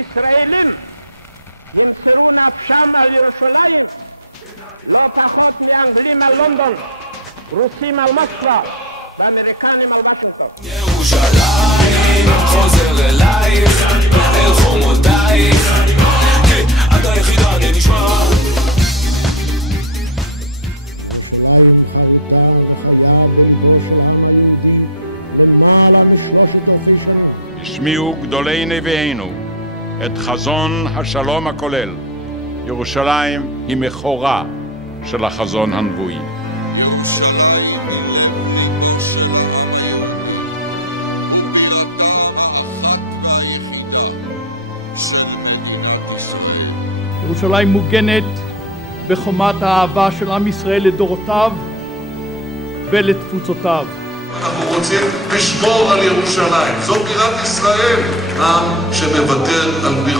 ישראלים ימסרו נפשם על ירושלים, לא פחות מאנגלים על לונדון, רוסים על מוסקבה ואמריקנים על וושינגטון. ירושלים חוזר אלייך, אל חומותייך, את היחידה נשמע. השמיעו גדולי נביאינו את חזון השלום הכולל. ירושלים היא מכורה של החזון הנבואי. ירושלים בלב ליבה של העם היהודי, ובירתה האחת והיחידה של מדינת ישראל. ירושלים מוגנת בחומת האהבה של עם ישראל לדורותיו ולתפוצותיו. אנחנו רוצים לשמור על ירושלים. זו בירת ישראל, עם שמוותר על בירתו.